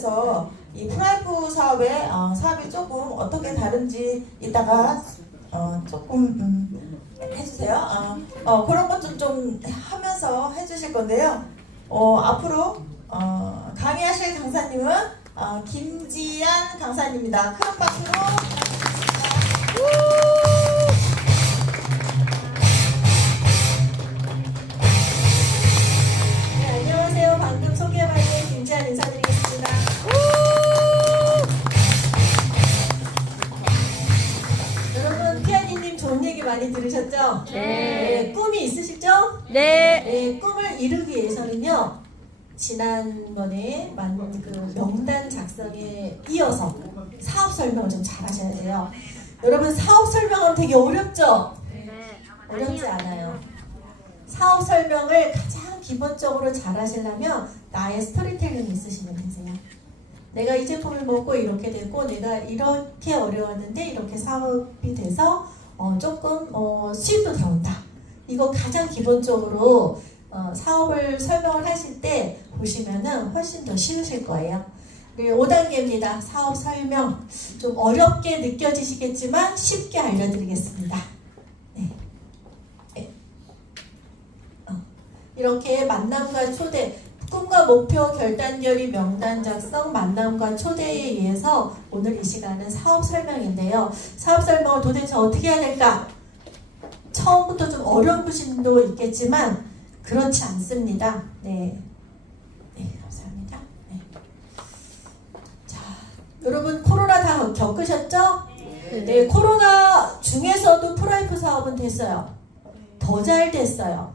그래서 이 프라이프 사업의 사업이 조금 어떻게 다른지 이따가 조금 해주세요. 그런 것 좀 하면서 해주실 건데요. 앞으로 강의하실 강사님은 김지한 강사님입니다. 큰 박수로. 네, 안녕하세요. 방금 소개받은 김지한 인사드리겠습니다. 여러분, 피아니님 좋은 얘기 많이 들으셨죠? 네. 꿈이 있으시죠? 네. 꿈을 이루기 위해서는요, 지난번에 그 명단 작성에 이어서 사업 설명을 좀 잘 하셔야 돼요. 여러분, 사업 설명은 되게 어렵죠? 어렵지 않아요. 사업 설명을 가장 기본적으로 잘 하시려면 나의 스토리텔링이 있으시면 되세요. 내가 이 제품을 먹고 이렇게 됐고, 내가 이렇게 어려웠는데 이렇게 사업이 돼서 조금 수입도 들어온다. 이거 가장 기본적으로 사업을 설명을 하실 때 보시면은 훨씬 더 쉬우실 거예요. 그리고 5단계입니다. 사업 설명. 좀 어렵게 느껴지시겠지만 쉽게 알려드리겠습니다. 네. 네. 이렇게 만남과 초대, 꿈과 목표, 결단 결의, 명단 작성, 만남과 초대에 의해서 오늘 이 시간은 사업 설명인데요. 사업 설명을 도대체 어떻게 해야 될까? 처음부터 좀 어려운 부분도 있겠지만 그렇지 않습니다. 네, 감사합니다. 네. 자, 여러분 코로나 다 겪으셨죠? 네, 코로나 중에서도 프라이프 사업은 됐어요. 더 잘 됐어요.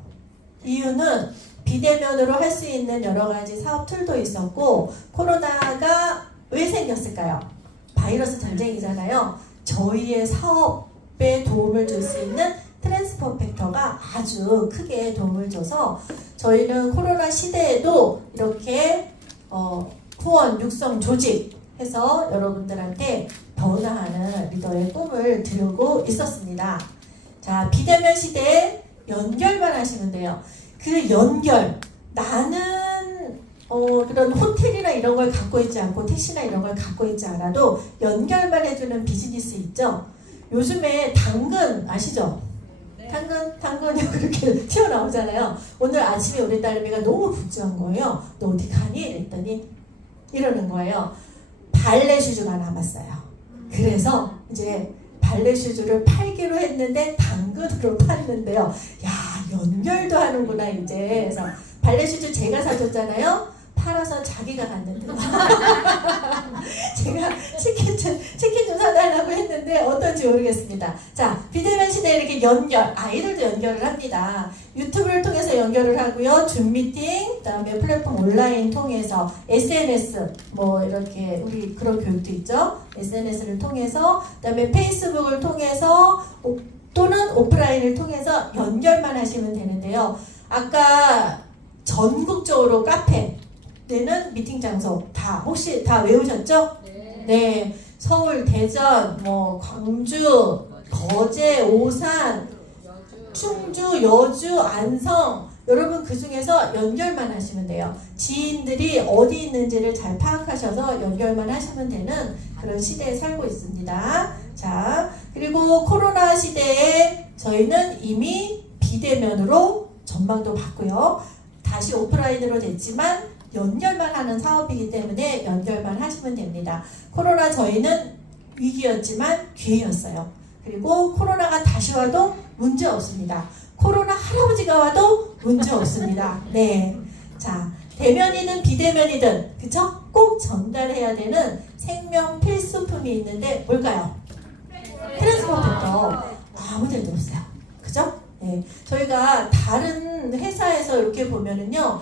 이유는 비대면으로 할 수 있는 여러 가지 사업 툴도 있었고, 코로나가 왜 생겼을까요? 바이러스 전쟁이잖아요. 저희의 사업에 도움을 줄 수 있는 트랜스퍼 팩터가 아주 크게 도움을 줘서 저희는 코로나 시대에도 이렇게 후원, 육성, 조직 해서 여러분들한테 더 나아가는 리더의 꿈을 들고 있었습니다. 자, 비대면 시대에 연결만 하시면 돼요. 그 연결, 나는 그런 호텔이나 이런 걸 갖고 있지 않고 택시나 이런 걸 갖고 있지 않아도 연결만 해주는 비즈니스 있죠? 요즘에 당근 아시죠? 당근이 그렇게 튀어나오잖아요. 오늘 아침에 우리 딸내미가 너무 분주한 거예요. 너 어디 가니? 이랬더니 이러는 거예요. 발레 슈즈가 남았어요. 그래서 이제 발레 슈즈를 팔기로 했는데 당근으로 팠는데요. 야, 연결도 하는구나 이제. 그래서 발레 슈즈 제가 사줬잖아요. 팔아서 자기가 갔는데 제가 치킨 좀 사달라고 했는데 어떤지 모르겠습니다. 자, 비대면 시대에 이렇게 연결, 아이들도 연결을 합니다. 유튜브를 통해서 연결을 하고요. 줌 미팅, 그다음에 플랫폼 온라인 통해서 SNS, 뭐 이렇게 우리 그런 교육도 있죠. SNS를 통해서, 그다음에 페이스북을 통해서 또는 오프라인을 통해서 연결만 하시면 되는데요. 아까 전국적으로 카페 때는 미팅 장소 다 혹시 다 외우셨죠? 네. 서울, 대전, 뭐 광주, 거제, 오산, 충주, 여주, 안성. 여러분 그 중에서 연결만 하시면 돼요. 지인들이 어디 있는지를 잘 파악하셔서 연결만 하시면 되는 그런 시대에 살고 있습니다. 자, 그리고 코로나 시대에 저희는 이미 비대면으로 전망도 봤고요. 다시 오프라인으로 됐지만 연결만 하는 사업이기 때문에 연결만 하시면 됩니다. 코로나 저희는 위기였지만 기회였어요. 그리고 코로나가 다시 와도 문제 없습니다. 코로나 할아버지가 와도 문제 없습니다. 네. 자, 대면이든 비대면이든, 그쵸? 꼭 전달해야 되는 생명 필수품이 있는데 뭘까요? 트랜스퍼 팩터. 아무 데도 없어요. 그죠? 네, 저희가 다른 회사에서 이렇게 보면은요,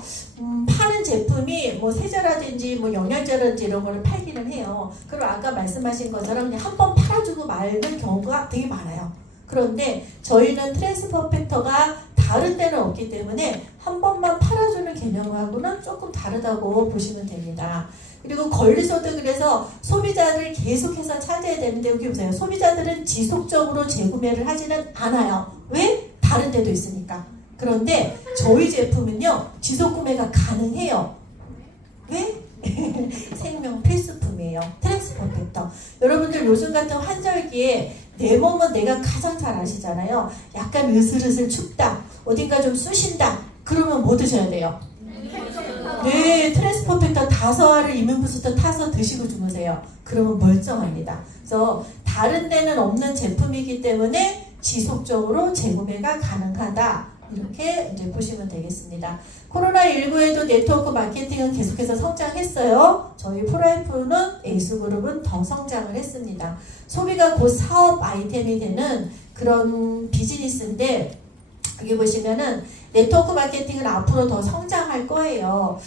파는 제품이 뭐 세제라든지 뭐 영양제라든지 이런 거를 팔기는 해요. 그리고 아까 말씀하신 것처럼 그냥 한 번 팔아주고 말는 경우가 되게 많아요. 그런데 저희는 트랜스퍼 팩터가 다른 데는 없기 때문에 한 번만 팔아주는 개념하고는 조금 다르다고 보시면 됩니다. 그리고 권리소득, 그래서 소비자를 계속해서 찾아야 되는데 여기 보세요. 소비자들은 지속적으로 재구매를 하지는 않아요. 왜? 다른 데도 있으니까. 그런데 저희 제품은요, 지속 구매가 가능해요. 왜? 생명 필수품이에요. 트랜스퍼 팩터. 여러분들 요즘 같은 환절기에 내 몸은 내가 가장 잘 아시잖아요. 약간 으슬으슬 춥다, 어딘가 좀 쑤신다, 그러면 뭐 드셔야 돼요? 네, 트랜스퍼 팩터 5알을 이뮨 부스터 타서 드시고 주무세요. 그러면 멀쩡합니다. 그래서 다른 데는 없는 제품이기 때문에 지속적으로 재구매가 가능하다. 이렇게 이제 보시면 되겠습니다. 코로나19에도 네트워크 마케팅은 계속해서 성장했어요. 저희 프로라이프는 에이스그룹은 더 성장을 했습니다. 소비가 곧 사업 아이템이 되는 그런 비즈니스인데, 여기 보시면은 네트워크 마케팅은 앞으로 더 성장할 거예요.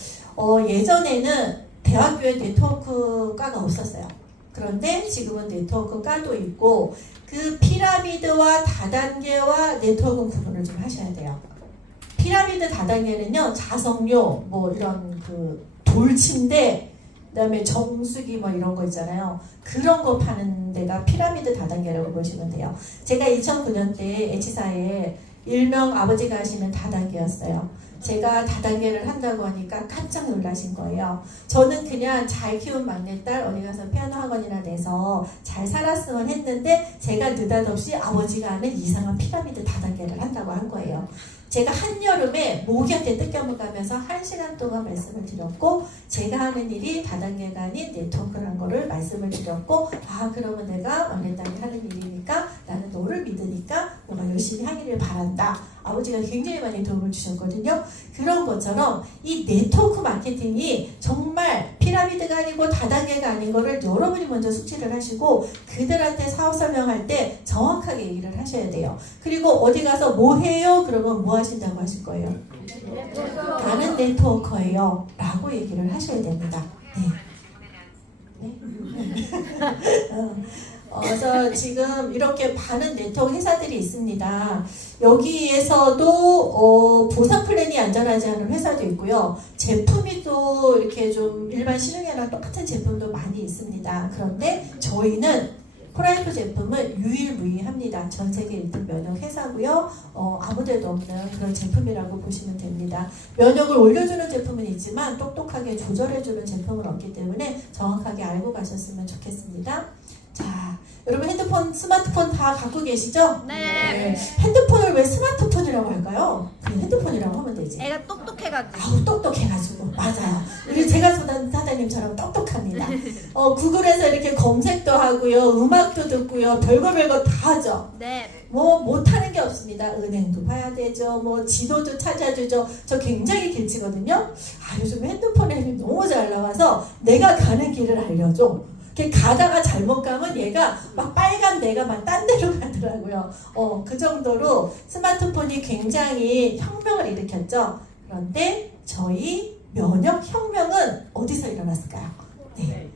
예전에는 대학교에 네트워크과가 없었어요. 그런데 지금은 네트워크과도 있고, 그 피라미드와 다단계와 네트워크 구분을 좀 하셔야 돼요. 피라미드 다단계는요, 자석료, 뭐 이런 그 돌침대, 그 다음에 정수기 뭐 이런 거 있잖아요. 그런 거 파는 데가 피라미드 다단계라고 보시면 돼요. 제가 2009년 때 H사에 일명 아버지가 하시는 다단계였어요. 제가 다단계를 한다고 하니까 깜짝 놀라신 거예요. 저는 그냥 잘 키운 막내딸 어디 가서 피아노 학원이나 내서 잘 살았으면 했는데, 제가 느닷없이 아버지가 하는 이상한 피라미드 다단계를 한다고 한 거예요. 제가 한여름에 모기한테 뜯겨먹으면서 1시간 동안 말씀을 드렸고, 제가 하는 일이 다단계가 아닌 네트워크라는 거를 말씀을 드렸고, 아, 그러면 내가 막내딸이 하는 일이니까 나는 너를 믿으니까 너가 열심히 하기를 바란다. 아버지가 굉장히 많이 도움을 주셨거든요. 그런 것처럼 이 네트워크 마케팅이 정말 피라미드가 아니고 다단계가 아닌 거를 여러분이 먼저 숙지를 하시고, 그들한테 사업 설명할 때 정확하게 얘기를 하셔야 돼요. 그리고 어디 가서 뭐 해요? 그러면 뭐 하신다고 하실 거예요? 나는 네트워커예요 라고 얘기를 하셔야 됩니다. 네. 그래서 지금 이렇게 많은 네트워크 회사들이 있습니다. 여기에서도 보상 플랜이 안전하지 않은 회사도 있고요. 제품이 또 이렇게 좀 일반 신흥회랑 똑같은 제품도 많이 있습니다. 그런데 저희는 프라이프 제품은 유일무이합니다. 전 세계 1등 면역 회사고요. 아무데도 없는 그런 제품이라고 보시면 됩니다. 면역을 올려주는 제품은 있지만 똑똑하게 조절해주는 제품은 없기 때문에 정확하게 알고 가셨으면 좋겠습니다. 자, 여러분 핸드폰, 스마트폰 다 갖고 계시죠? 네. 핸드폰을 왜 스마트폰이라고 할까요? 그냥 핸드폰이라고 하면 되지. 애가 똑똑해가지고. 아우, 똑똑해가지고. 맞아요. 우리 제가 사장님처럼 똑똑합니다. 구글에서 이렇게 검색도 하고요. 음악도 듣고요. 별거 다 하죠. 네. 뭐 못하는 게 없습니다. 은행도 봐야 되죠. 뭐 지도도 찾아주죠. 저 굉장히 길치거든요. 아, 요즘 핸드폰에 너무 잘 나와서 내가 가는 길을 알려줘. 가다가 잘못 가면 얘가 막 빨간 데가 막 딴 데로 가더라고요. 그 정도로 스마트폰이 굉장히 혁명을 일으켰죠. 그런데 저희 면역 혁명은 어디서 일어났을까요? 네.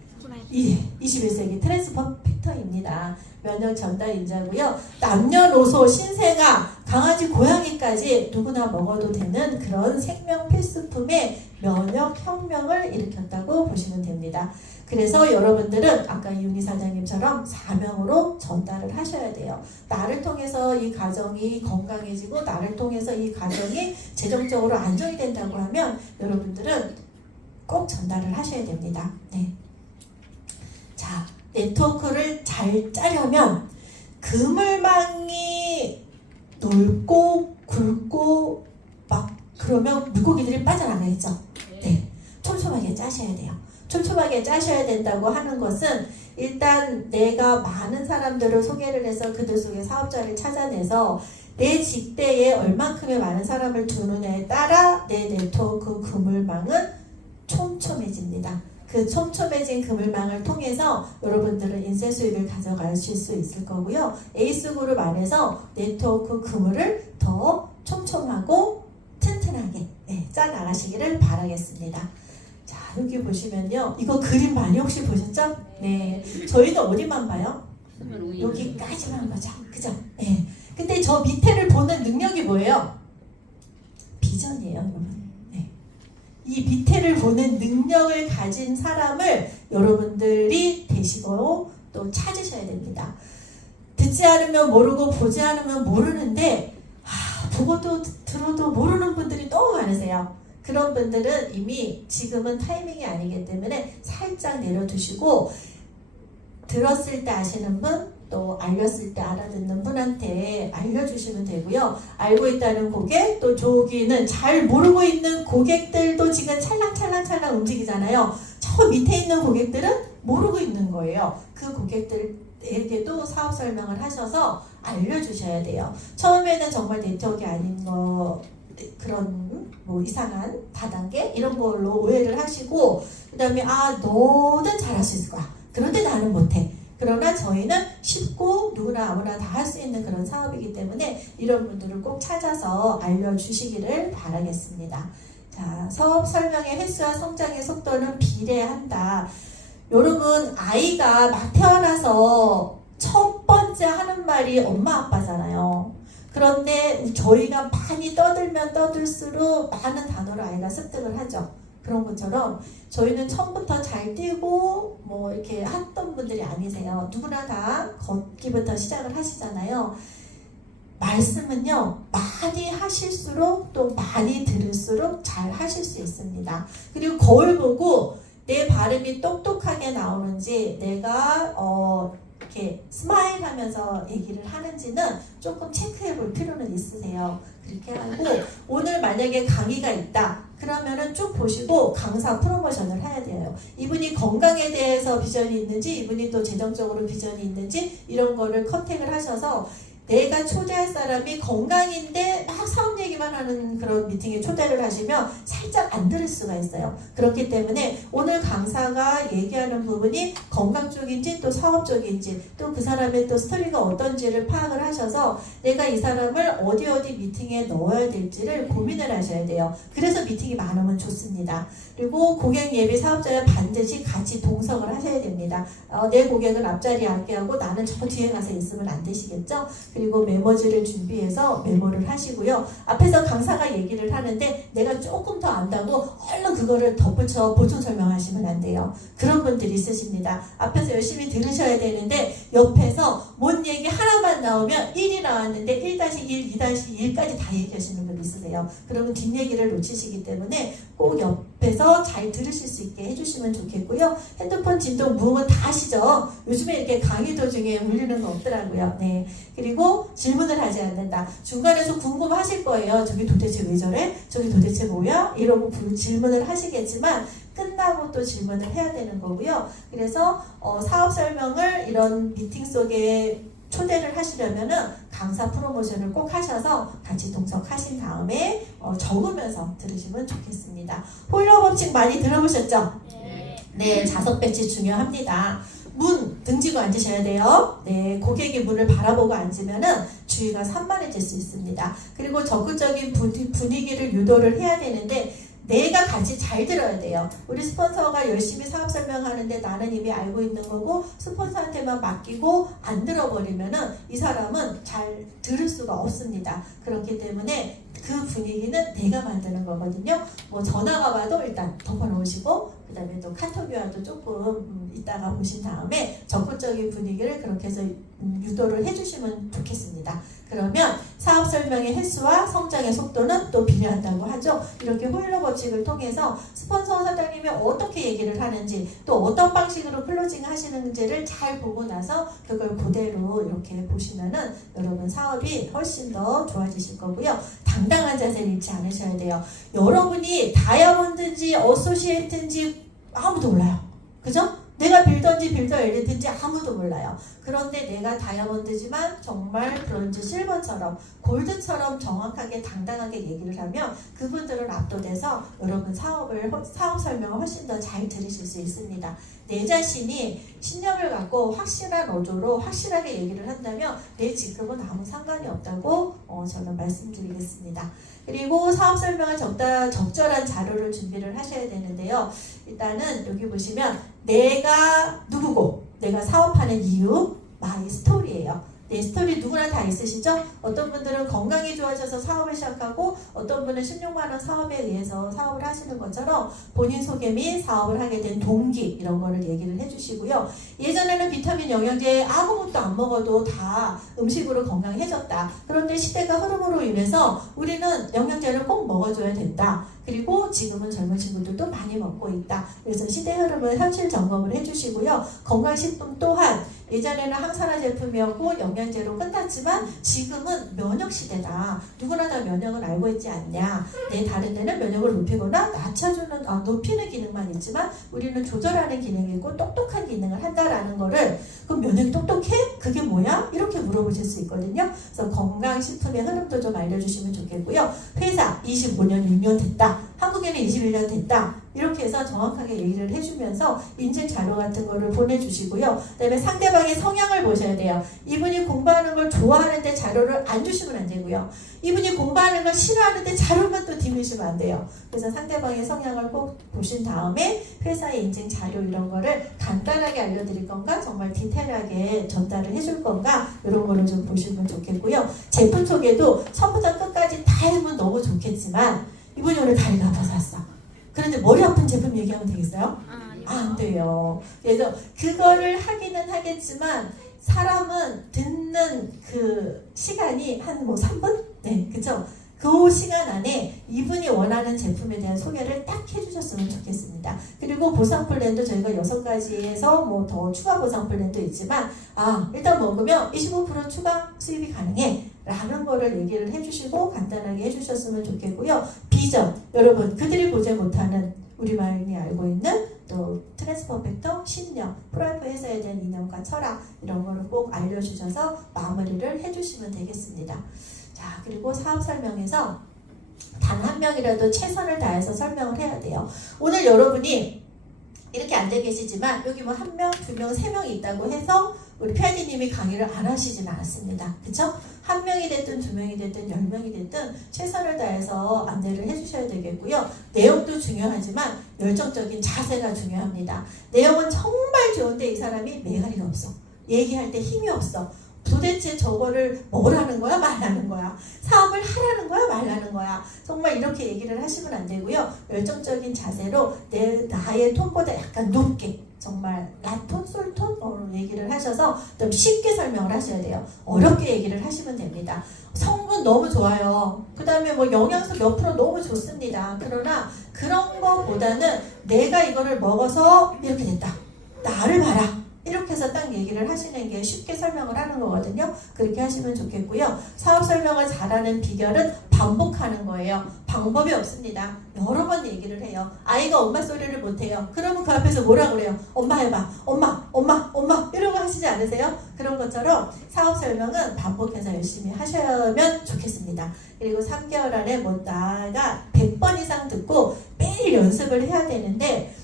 21세기 트랜스퍼 팩터입니다. 면역 전달 인자고요. 남녀노소, 신생아, 강아지, 고양이까지 누구나 먹어도 되는 그런 생명 필수품의 면역 혁명을 일으켰다고 보시면 됩니다. 그래서 여러분들은 아까 이윤희 사장님처럼 사명으로 전달을 하셔야 돼요. 나를 통해서 이 가정이 건강해지고 나를 통해서 이 가정이 재정적으로 안정이 된다고 하면 여러분들은 꼭 전달을 하셔야 됩니다. 네. 자, 네트워크를 잘 짜려면 그물망이 넓고 굵고 막 그러면 물고기들이 빠져나가겠죠. 네, 촘촘하게 짜셔야 돼요. 촘촘하게 짜셔야 된다고 하는 것은 일단 내가 많은 사람들을 소개를 해서 그들 속에 사업자를 찾아내서 내 직대에 얼만큼의 많은 사람을 두느냐에 따라 내 네트워크 그물망은 촘촘해집니다. 그 촘촘해진 그물망을 통해서 여러분들은 인쇄 수입을 가져가실 수 있을 거고요. 에이스그룹 안에서 네트워크 그물을 더 촘촘하고 튼튼하게 짜 나가시기를 바라겠습니다. 자, 여기 보시면요. 이거 그림 많이 혹시 보셨죠? 네. 저희는 어디만 봐요? 여기까지만 보죠. 그죠? 네. 근데 저 밑에를 보는 능력이 뭐예요? 비전이에요, 여러분. 이 밑에를 보는 능력을 가진 사람을 여러분들이 되시고 또 찾으셔야 됩니다. 듣지 않으면 모르고 보지 않으면 모르는데 보고도 들어도 모르는 분들이 너무 많으세요. 그런 분들은 이미 지금은 타이밍이 아니기 때문에 살짝 내려두시고 들었을 때 아시는 분, 또 알렸을 때 알아듣는 분한테 알려주시면 되고요. 알고 있다는 고객, 또 저기는 잘 모르고 있는 고객들도 지금 찰랑찰랑찰랑 움직이잖아요. 저 밑에 있는 고객들은 모르고 있는 거예요. 그 고객들에게도 사업 설명을 하셔서 알려주셔야 돼요. 처음에는 정말 네트워크가 아닌 거, 그런 뭐 이상한 다단계 이런 걸로 오해를 하시고, 그 다음에 너는 잘할 수 있을 거야. 그런데 나는 못해. 그러나 저희는 쉽고 누구나 아무나 다 할 수 있는 그런 사업이기 때문에 이런 분들을 꼭 찾아서 알려주시기를 바라겠습니다. 자, 사업 설명의 횟수와 성장의 속도는 비례한다. 여러분, 아이가 막 태어나서 첫 번째 하는 말이 엄마 아빠잖아요. 그런데 저희가 많이 떠들면 떠들수록 많은 단어를 아이가 습득을 하죠. 그런 것처럼 저희는 처음부터 잘 뛰고 뭐 이렇게 했던 분들이 아니세요. 누구나 다 걷기부터 시작을 하시잖아요. 말씀은요, 많이 하실수록 또 많이 들을수록 잘 하실 수 있습니다. 그리고 거울 보고 내 발음이 똑똑하게 나오는지, 내가 이렇게 스마일 하면서 얘기를 하는지는 조금 체크해 볼 필요는 있으세요. 그렇게 하고, 오늘 만약에 강의가 있다 그러면은 쭉 보시고 강사 프로모션을 해야 돼요. 이분이 건강에 대해서 비전이 있는지, 이분이 또 재정적으로 비전이 있는지, 이런 거를 컨택을 하셔서 내가 초대할 사람이 건강인데 막 사업 얘기만 하는 그런 미팅에 초대를 하시면 살짝 안 들을 수가 있어요. 그렇기 때문에 오늘 강사가 얘기하는 부분이 건강 쪽인지 또 사업 쪽인지, 또 그 사람의 또 스토리가 어떤지를 파악을 하셔서 내가 이 사람을 어디 미팅에 넣어야 될지를 고민을 하셔야 돼요. 그래서 미팅이 많으면 좋습니다. 그리고 고객 예비 사업자와 반드시 같이 동석을 하셔야 됩니다. 내 고객은 앞자리에 앉게 하고 나는 저 뒤에 가서 있으면 안 되시겠죠? 그리고 메모지를 준비해서 메모를 하시고요. 앞에서 강사가 얘기를 하는데 내가 조금 더 안다고 얼른 그거를 덧붙여 보충 설명하시면 안 돼요. 그런 분들이 있으십니다. 앞에서 열심히 들으셔야 되는데 옆에서 뭔 얘기 하나만 나오면 1이 나왔는데 1-1, 2-1까지 다 얘기하시는 분 있으세요. 그러면 뒷얘기를 놓치시기 때문에 꼭 옆에서 잘 들으실 수 있게 해주시면 좋겠고요. 핸드폰 진동 무음은 다 아시죠? 요즘에 이렇게 강의 도중에 울리는 거 없더라고요. 네. 그리고 질문을 하지 않는다. 중간에서 궁금하실 거예요. 저기 도대체 왜 저래? 저기 도대체 뭐야? 이러고 질문을 하시겠지만 끝나고 또 질문을 해야 되는 거고요. 그래서 사업 설명을 이런 미팅 속에 초대를 하시려면은 강사 프로모션을 꼭 하셔서 같이 동석하신 다음에 적으면서 들으시면 좋겠습니다. 호일러 법칙 많이 들어보셨죠? 네, 좌석 배치 중요합니다. 문 등지고 앉으셔야 돼요. 네, 고객이 문을 바라보고 앉으면은 주의가 산만해질 수 있습니다. 그리고 적극적인 분위기를 유도를 해야 되는데 내가 같이 잘 들어야 돼요. 우리 스폰서가 열심히 사업 설명하는데 나는 이미 알고 있는 거고 스폰서한테만 맡기고 안 들어버리면은 이 사람은 잘 들을 수가 없습니다. 그렇기 때문에 그 분위기는 내가 만드는 거거든요. 뭐 전화가 와도 일단 덮어놓으시고 그 다음에 또 카톡이 와도 조금 이따가 보신 다음에 적극적인 분위기를 그렇게 해서 유도를 해주시면 좋겠습니다. 그러면 사업 설명의 횟수와 성장의 속도는 또 비례한다고 하죠. 이렇게 호일러 법칙을 통해서 스폰서 사장님이 어떻게 얘기를 하는지, 또 어떤 방식으로 클로징 하시는지를 잘 보고 나서 그걸 그대로 이렇게 보시면은 여러분 사업이 훨씬 더 좋아지실 거고요. 당당한 자세를 잃지 않으셔야 돼요. 여러분이 다이아몬드인지 어소시에이트인지 아무도 몰라요. 그죠? 내가 빌더인지 빌더 엘리트인지 아무도 몰라요. 그런데 내가 다이아몬드지만 정말 브론즈, 실버처럼 골드처럼 정확하게 당당하게 얘기를 하면 그분들은 압도돼서 여러분 사업 설명을 훨씬 더 잘 들으실 수 있습니다. 내 자신이 신념을 갖고 확실한 어조로 확실하게 얘기를 한다면 내 직급은 아무 상관이 없다고 저는 말씀드리겠습니다. 그리고 사업 설명을 적절한 자료를 준비를 하셔야 되는데요. 일단은 여기 보시면 내가 누구고 내가 사업하는 이유, 마이 스토리예요. 내 스토리 누구나 다 있으시죠? 어떤 분들은 건강이 좋아져서 사업을 시작하고 어떤 분은 16만 원 사업에 의해서 사업을 하시는 것처럼 본인 소개 및 사업을 하게 된 동기 이런 거를 얘기를 해주시고요. 예전에는 비타민 영양제 아무것도 안 먹어도 다 음식으로 건강해졌다. 그런데 시대가 흐름으로 인해서 우리는 영양제를 꼭 먹어줘야 된다. 그리고 지금은 젊은 친구들도 많이 먹고 있다. 그래서 시대 흐름을 현실 점검을 해주시고요. 건강식품 또한 예전에는 항산화 제품이었고 영양제로 끝났지만 지금은 면역 시대다. 누구나 다 면역을 알고 있지 않냐. 내 다른 데는 면역을 높이거나 낮춰주는 높이는 기능만 있지만 우리는 조절하는 기능이 있고 똑똑한 기능을 한다라는 거를 그럼 면역이 똑똑해? 그게 뭐야? 이렇게 물어보실 수 있거든요. 그래서 건강식품의 흐름도 좀 알려주시면 좋겠고요. 회사 25년 6년 됐다. 한국에는 21년 됐다. 이렇게 해서 정확하게 얘기를 해주면서 인증 자료 같은 거를 보내주시고요. 그 다음에 상대방의 성향을 보셔야 돼요. 이분이 공부하는 걸 좋아하는데 자료를 안 주시면 안 되고요. 이분이 공부하는 걸 싫어하는데 자료만 또 뒤미시면 안 돼요. 그래서 상대방의 성향을 꼭 보신 다음에 회사의 인증 자료 이런 거를 간단하게 알려드릴 건가 정말 디테일하게 전달을 해줄 건가 이런 거를 좀 보시면 좋겠고요. 제품 소개도 처음부터 끝까지 다 해보면 너무 좋겠지만 이분이 오늘 다리가 아파서 왔어. 그런데 머리 아픈 제품 얘기하면 되겠어요? 안 돼요. 그래서 그거를 하기는 하겠지만 사람은 듣는 그 시간이 한 뭐 3분? 네, 그쵸? 그 시간 안에 이분이 원하는 제품에 대한 소개를 딱 해주셨으면 좋겠습니다. 그리고 보상 플랜도 저희가 6가지에서 뭐 더 추가 보상 플랜도 있지만 일단 먹으면 25% 추가 수입이 가능해 라는 거를 얘기를 해주시고 간단하게 해주셨으면 좋겠고요. 비전, 여러분 그들이 보지 못하는 우리 마음이 알고 있는 또 트랜스포 팩터, 신념, 프라이프 회사에 대한 이념과 철학 이런 거를 꼭 알려주셔서 마무리를 해주시면 되겠습니다. 자, 그리고 사업 설명에서 단 한 명이라도 최선을 다해서 설명을 해야 돼요. 오늘 여러분이 이렇게 앉아 계시지만 여기 뭐 1명, 2명, 3명이 있다고 해서 우리 PID님이 강의를 안 하시진 않았습니다. 그쵸? 1명이 됐든 2명이 됐든 10명이 됐든 최선을 다해서 안내를 해주셔야 되겠고요. 내용도 중요하지만 열정적인 자세가 중요합니다. 내용은 정말 좋은데 이 사람이 메가리가 없어. 얘기할 때 힘이 없어. 도대체 저거를 뭐라는 거야? 말하는 거야? 사업을 하라는 거야? 말하는 거야? 정말 이렇게 얘기를 하시면 안 되고요. 열정적인 자세로 나의 톤보다 약간 높게 정말 라톤, 솔톤 얘기를 하셔서 좀 쉽게 설명을 하셔야 돼요. 어렵게 얘기를 하시면 됩니다. 성분 너무 좋아요. 그 다음에 뭐 영양소 몇 프로 너무 좋습니다. 그러나 그런 거보다는 내가 이거를 먹어서 이렇게 됐다. 나를 봐라. 이렇게 해서 딱 얘기를 하시는 게 쉽게 설명을 하는 거거든요. 그렇게 하시면 좋겠고요. 사업 설명을 잘하는 비결은 반복하는 거예요. 방법이 없습니다. 여러 번 얘기를 해요. 아이가 엄마 소리를 못해요. 그러면 그 앞에서 뭐라 그래요? 엄마 해봐. 엄마 이러고 하시지 않으세요? 그런 것처럼 사업 설명은 반복해서 열심히 하시면 좋겠습니다. 그리고 3개월 안에 뭐 나가 100번 이상 듣고 매일 연습을 해야 되는데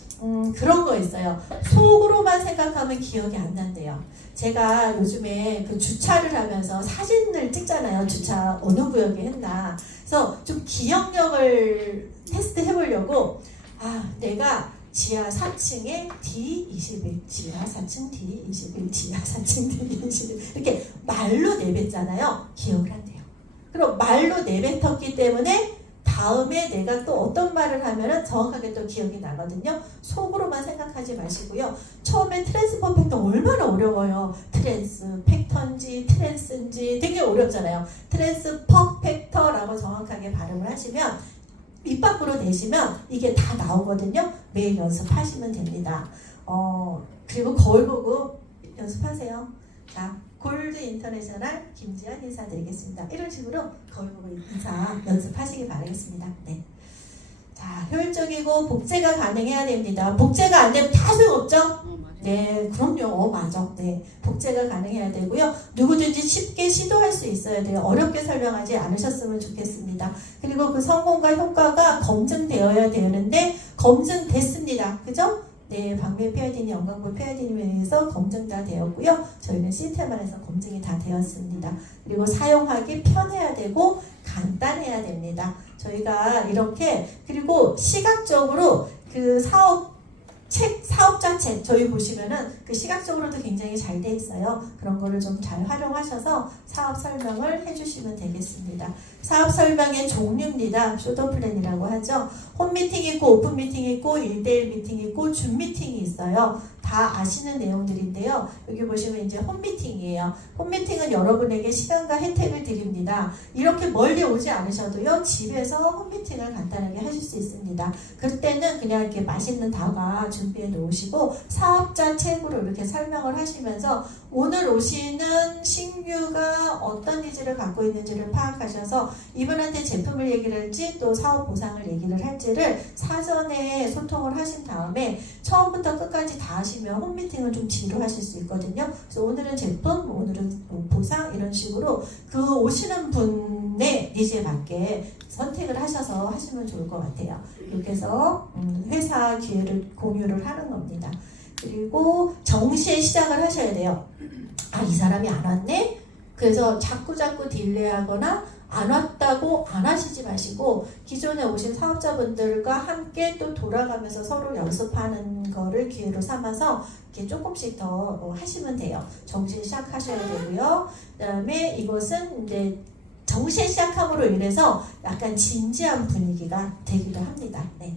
그런 거 있어요. 속으로만 생각하면 기억이 안 난대요. 제가 요즘에 그 주차를 하면서 사진을 찍잖아요. 주차 어느 구역에 했나. 그래서 좀 기억력을 테스트 해보려고 내가 지하 4층에 D21, 지하 4층 D21, 지하 4층 D21 이렇게 말로 내뱉잖아요. 기억을 한대요. 그럼 말로 내뱉었기 때문에 다음에 내가 또 어떤 말을 하면은 정확하게 또 기억이 나거든요. 속으로만 생각하지 마시고요. 처음에 트랜스포 팩터 얼마나 어려워요. 트랜스 팩터인지 트랜스인지 되게 어렵잖아요. 트랜스포 팩터라고 정확하게 발음을 하시면 입 밖으로 내시면 이게 다 나오거든요. 매일 연습하시면 됩니다. 그리고 거울 보고 연습하세요. 자, 골드 인터내셔널 김지연 인사드리겠습니다. 이런 식으로 거울 보고 인사 연습하시기 바라겠습니다. 네. 자, 효율적이고 복제가 가능해야 됩니다. 복제가 안 되면 다 소용없죠? 네, 그럼요. 맞아. 네, 복제가 가능해야 되고요. 누구든지 쉽게 시도할 수 있어야 돼요. 어렵게 설명하지 않으셨으면 좋겠습니다. 그리고 그 성공과 효과가 검증되어야 되는데 검증됐습니다. 그죠? 네, 박미애 PID님, 영광부 PID님에 의해서 검증 다 되었고요. 저희는 시스템안에서 검증이 다 되었습니다. 그리고 사용하기 편해야 되고 간단해야 됩니다. 저희가 이렇게 그리고 시각적으로 그 사업 사업자책 저희 보시면은 그 시각적으로도 굉장히 잘 돼 있어요. 그런 거를 좀 잘 활용하셔서 사업 설명을 해주시면 되겠습니다. 사업 설명의 종류입니다. 쇼더 플랜이라고 하죠. 홈 미팅이 있고 오픈 미팅이 있고 1대1 미팅이 있고 줌 미팅이 있어요. 다 아시는 내용들인데요. 여기 보시면 이제 홈 미팅이에요. 홈 미팅은 여러분에게 시간과 혜택을 드립니다. 이렇게 멀리 오지 않으셔도요. 집에서 홈 미팅을 간단하게 하실 수 있습니다. 그럴 때는 그냥 이렇게 맛있는 다과 준비해 놓으시고 사업자 책으로 이렇게 설명을 하시면서 오늘 오시는 신규가 어떤 니즈를 갖고 있는지를 파악하셔서 이분한테 제품을 얘기를 할지 또 사업 보상을 얘기를 할지를 사전에 소통을 하신 다음에 처음부터 끝까지 다 하시면 홈미팅은 좀 지루하실 수 있거든요. 그래서 오늘은 제품, 오늘은 보상 이런 식으로 그 오시는 분의 니즈에 맞게 선택을 하셔서 하시면 좋을 것 같아요. 이렇게 해서 회사 기회를 공유를 하는 겁니다. 그리고 정시에 시작을 하셔야 돼요. 아, 이 사람이 안 왔네? 그래서 자꾸 딜레이하거나 안 왔다고 안 하시지 마시고 기존에 오신 사업자분들과 함께 또 돌아가면서 서로 연습하는 거를 기회로 삼아서 이렇게 조금씩 더 하시면 돼요. 정시에 시작하셔야 되고요. 그 다음에 이것은 이제 정시에 시작함으로 인해서 약간 진지한 분위기가 되기도 합니다. 네.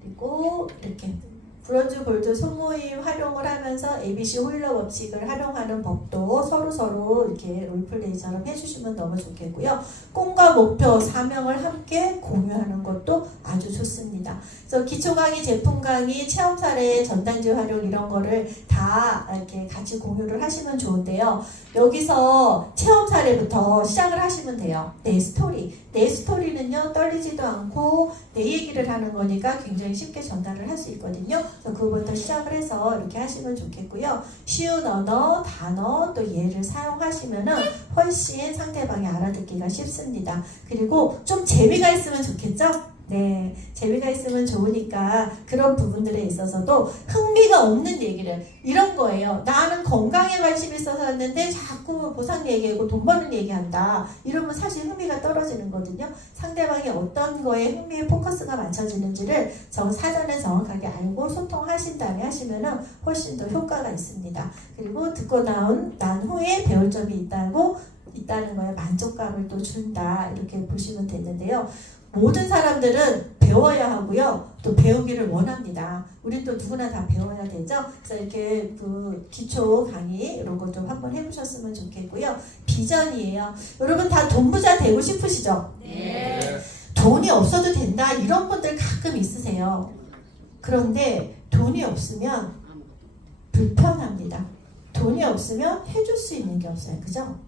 그리고 이렇게 브론즈, 골드 소모임 활용을 하면서 ABC 호일러 법칙을 활용하는 법도 서로 이렇게 롤플레이처럼 해주시면 너무 좋겠고요. 꿈과 목표, 사명을 함께 공유하는 것도 아주 좋습니다. 그래서 기초 강의, 제품 강의, 체험 사례, 전단지 활용 이런 거를 다 이렇게 같이 공유를 하시면 좋은데요. 여기서 체험 사례부터 시작을 하시면 돼요. 내 스토리. 내 스토리는요, 떨리지도 않고 내 얘기를 하는 거니까 굉장히 쉽게 전달을 할 수 있거든요. 그래서 그거부터 시작을 해서 이렇게 하시면 좋겠고요. 쉬운 언어, 단어, 또 예를 사용하시면은 훨씬 상대방이 알아듣기가 쉽습니다. 그리고 좀 재미가 있으면 좋겠죠? 네, 재미가 있으면 좋으니까 그런 부분들에 있어서도 흥미가 없는 얘기를 이런 거예요. 나는 건강에 관심이 있어서 왔는데 자꾸 보상 얘기하고 돈 버는 얘기한다. 이러면 사실 흥미가 떨어지는 거거든요. 상대방이 어떤 거에 흥미의 포커스가 맞춰지는지를 사전에 정확하게 알고 소통하신 다음에 하시면은 훨씬 더 효과가 있습니다. 그리고 듣고 난 후에 배울 점이 있다는 거에 만족감을 또 준다. 이렇게 보시면 되는데요. 모든 사람들은 배워야 하고요. 또 배우기를 원합니다. 우린 또 누구나 다 배워야 되죠. 그래서 이렇게 그 기초 강의 이런 것 좀 한번 해보셨으면 좋겠고요. 비전이에요. 여러분 다 돈 부자 되고 싶으시죠? 네. 돈이 없어도 된다 이런 분들 가끔 있으세요. 그런데 돈이 없으면 불편합니다. 돈이 없으면 해줄 수 있는 게 없어요. 그죠?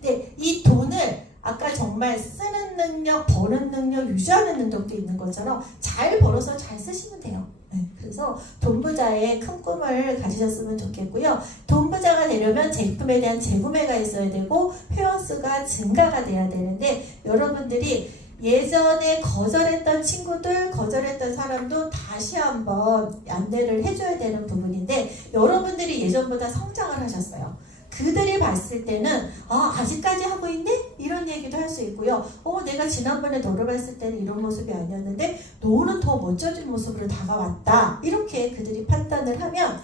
근데 이 돈을 아까 정말 쓰는 능력, 버는 능력, 유지하는 능력도 있는 것처럼 잘 벌어서 잘 쓰시면 돼요. 네, 그래서 돈부자의 큰 꿈을 가지셨으면 좋겠고요. 돈부자가 되려면 제품에 대한 재구매가 있어야 되고 회원수가 증가가 돼야 되는데 여러분들이 예전에 거절했던 친구들, 거절했던 사람도 다시 한번 안내를 해줘야 되는 부분인데 여러분들이 예전보다 성장을 하셨어요. 그들이 봤을 때는 아직까지 하고 있네? 이런 얘기도 할 수 있고요. 내가 지난번에 너를 봤을 때는 이런 모습이 아니었는데 너는 더 멋져진 모습으로 다가왔다. 이렇게 그들이 판단을 하면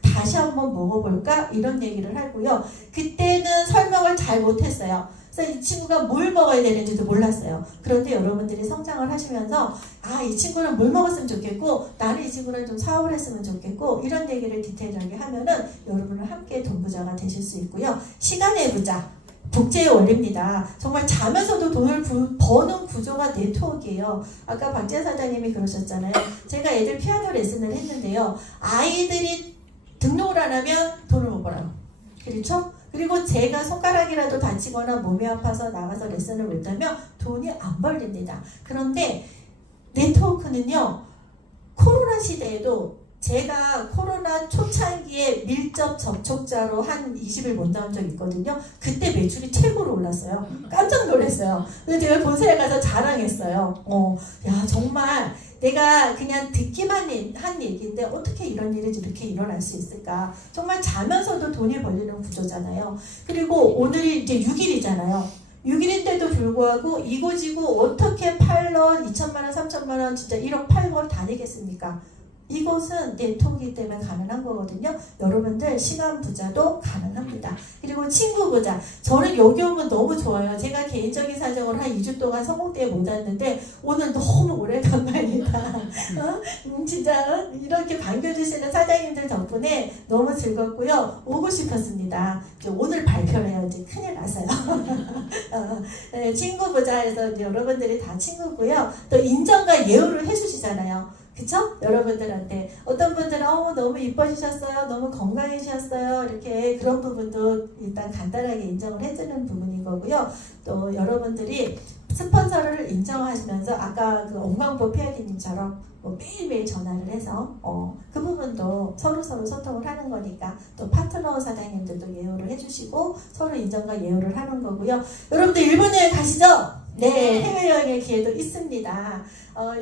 다시 한번 먹어볼까? 이런 얘기를 하고요. 그때는 설명을 잘 못했어요. 그래서 이 친구가 뭘 먹어야 되는지도 몰랐어요. 그런데 여러분들이 성장을 하시면서 이 친구는 뭘 먹었으면 좋겠고 나는 이 친구랑 좀 사업을 했으면 좋겠고 이런 얘기를 디테일하게 하면은 여러분은 함께 돈부자가 되실 수 있고요. 시간의 부자, 복제의 원리입니다. 정말 자면서도 돈을 버는 구조가 네트워크예요. 아까 박재 사장님이 그러셨잖아요. 제가 애들 피아노 레슨을 했는데요. 아이들이 등록을 안 하면 돈을 못 벌어요. 그렇죠? 그리고 제가 손가락이라도 다치거나 몸이 아파서 나가서 레슨을 못하면 돈이 안 벌립니다. 그런데 네트워크는요. 코로나 시대에도 제가 코로나 초창기에 밀접 접촉자로 한 20일 못 나온 적이 있거든요. 그때 매출이 최고로 올랐어요. 깜짝 놀랐어요. 근데 제가 본사에 가서 자랑했어요. 야 정말 내가 그냥 듣기만 한 얘기인데 어떻게 이런 일이 이렇게 일어날 수 있을까. 정말 자면서도 돈이 벌리는 구조잖아요. 그리고 오늘이 이제 6일이잖아요. 6일인데도 불구하고 이고지고 어떻게 8원, 2천만 원, 3천만 원, 진짜 1억 8원 다니겠습니까? 이것은 네트워크이기 때문에 가능한 거거든요. 여러분들 시간 부자도 가능합니다. 그리고 친구 부자. 저는 여기 오면 너무 좋아요. 제가 개인적인 사정으로 한 2주 동안 성공대에 못 왔는데 오늘 너무 오래간만이다. 진짜 이렇게 반겨주시는 사장님들 덕분에 너무 즐겁고요. 오고 싶었습니다. 오늘 발표해야지 큰일 나서요. 친구 부자에서 여러분들이 다 친구고요. 또 인정과 예우를 해주시잖아요. 그쵸? 여러분들한테 어떤 분들은 너무 이뻐지셨어요, 너무 건강해지셨어요, 이렇게 그런 부분도 일단 간단하게 인정을 해주는 부분인 거고요. 또 여러분들이 스폰서를 인정하시면서 아까 그 엄광보 PID님처럼 매일매일 전화를 해서 그 부분도 서로 소통을 하는 거니까 또 파트너 사장님들도 예우를 해주시고 서로 인정과 예우를 하는 거고요. 여러분들 일본 여행 가시죠? 네, 해외여행의 기회도 있습니다.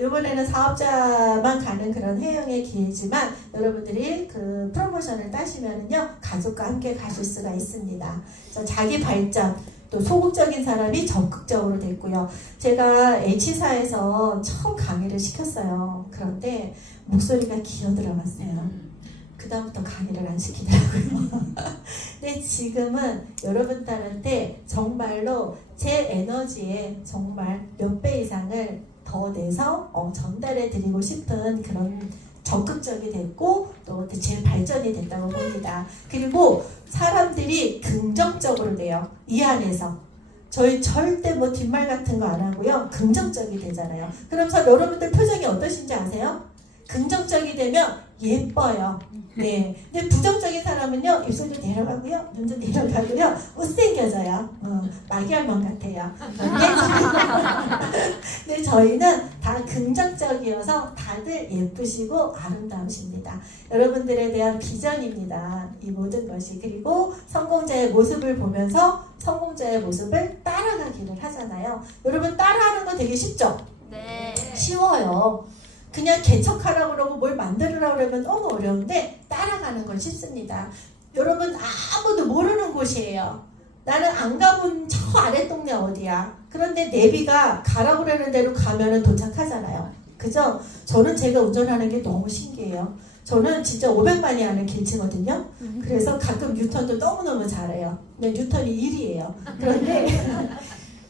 이번에는 사업자만 가는 그런 해외여행의 기회지만 여러분들이 그 프로모션을 따시면은요, 가족과 함께 가실 수가 있습니다. 그래서 자기 발전, 또 소극적인 사람이 적극적으로 됐고요. 제가 H사에서 처음 강의를 시켰어요. 그런데 목소리가 기어 들어갔어요. 그 다음부터 강의를 안 시키더라고요. 근데 지금은 여러분들한테 정말로 제 에너지에 정말 몇 배 이상을 더 내서 전달해 드리고 싶은 그런 적극적이 됐고 또 제 발전이 됐다고 봅니다. 그리고 사람들이 긍정적으로 돼요. 이 안에서. 저희 절대 뒷말 같은 거 안 하고요. 긍정적이 되잖아요. 그러면서 여러분들 표정이 어떠신지 아세요? 긍정적이 되면 예뻐요. 네. 근데 부정적인 사람은요, 입술도 내려가고요, 눈도 내려가고요, 못생겨져요. 마귀알몬 같아요. 근데 저희는 다 긍정적이어서 다들 예쁘시고 아름다우십니다. 여러분들에 대한 비전입니다. 이 모든 것이. 그리고 성공자의 모습을 보면서 성공자의 모습을 따라가기를 하잖아요. 여러분 따라하는 거 되게 쉽죠? 네. 쉬워요. 그냥 개척하라고 그러고 뭘 만들으라고 그러면 너무 어려운데 따라가는 건 쉽습니다. 여러분 아무도 모르는 곳이에요. 나는 안 가본 저 아래 동네 어디야. 그런데 내비가 가라고 그러는 대로 가면은 도착하잖아요. 그죠? 저는 제가 운전하는 게 너무 신기해요. 저는 진짜 500만이 하는 길치거든요. 그래서 가끔 유턴도 너무너무 잘해요. 근데 유턴이 1이에요. 그런데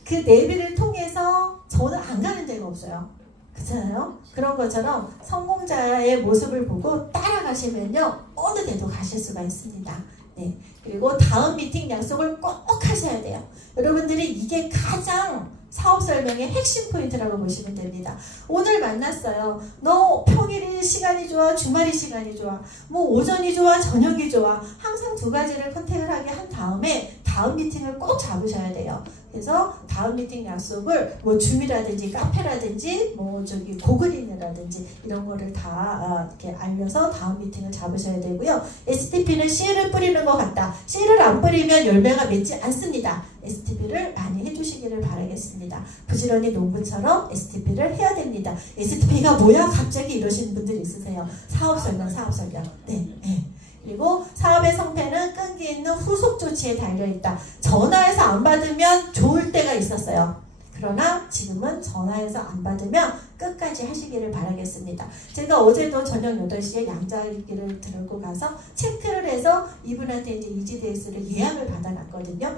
그 내비를 통해서 저는 안 가는 데가 없어요. 그렇잖아요? 그런 것처럼 성공자의 모습을 보고 따라가시면요, 어느 데도 가실 수가 있습니다. 네. 그리고 다음 미팅 약속을 꼭 하셔야 돼요. 여러분들이 이게 가장 사업 설명의 핵심 포인트라고 보시면 됩니다. 오늘 만났어요. 너 평일이 시간이 좋아, 주말이 시간이 좋아, 뭐 오전이 좋아, 저녁이 좋아. 항상 두 가지를 컨택을 하게 한 다음에 다음 미팅을 꼭 잡으셔야 돼요. 그래서 다음 미팅 약속을 뭐 줌이라든지 카페라든지 뭐 고글린이라든지 이런 거를 다 이렇게 알려서 다음 미팅을 잡으셔야 되고요. STP는 씨를 뿌리는 것 같다. 씨를 안 뿌리면 열매가 맺지 않습니다. STP를 많이 해주시기를 바라겠습니다. 부지런히 농부처럼 STP를 해야 됩니다. STP가 뭐야? 갑자기 이러시는 분들이 있으세요. 사업 설명. 네. 그리고 사업의 성패는 끈기 있는 후속 조치에 달려있다. 전화해서 안 받으면 좋을 때가 있었어요. 그러나 지금은 전화해서 안 받으면 끝까지 하시기를 바라겠습니다. 제가 어제도 저녁 8시에 양자기를 들고 가서 체크를 해서 이분한테 이제 EGDS를 예약을 받아놨거든요.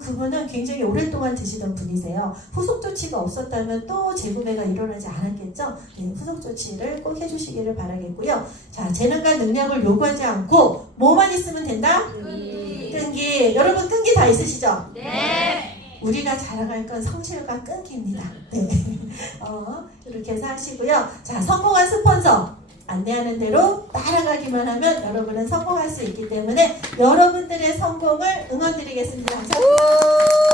그분은 굉장히 오랫동안 드시던 분이세요. 후속 조치가 없었다면 또 재구매가 일어나지 않았겠죠? 네, 후속 조치를 꼭 해주시기를 바라겠고요. 자, 재능과 능력을 요구하지 않고 뭐만 있으면 된다? 끈기. 여러분 끈기 다 있으시죠? 네. 우리가 자랑할 건 성실과 끈기입니다. 네. 이렇게 해서 하시고요. 자, 성공한 스폰서 안내하는 대로 따라가기만 하면 여러분은 성공할 수 있기 때문에 여러분들의 성공을 응원드리겠습니다. 감사합니다.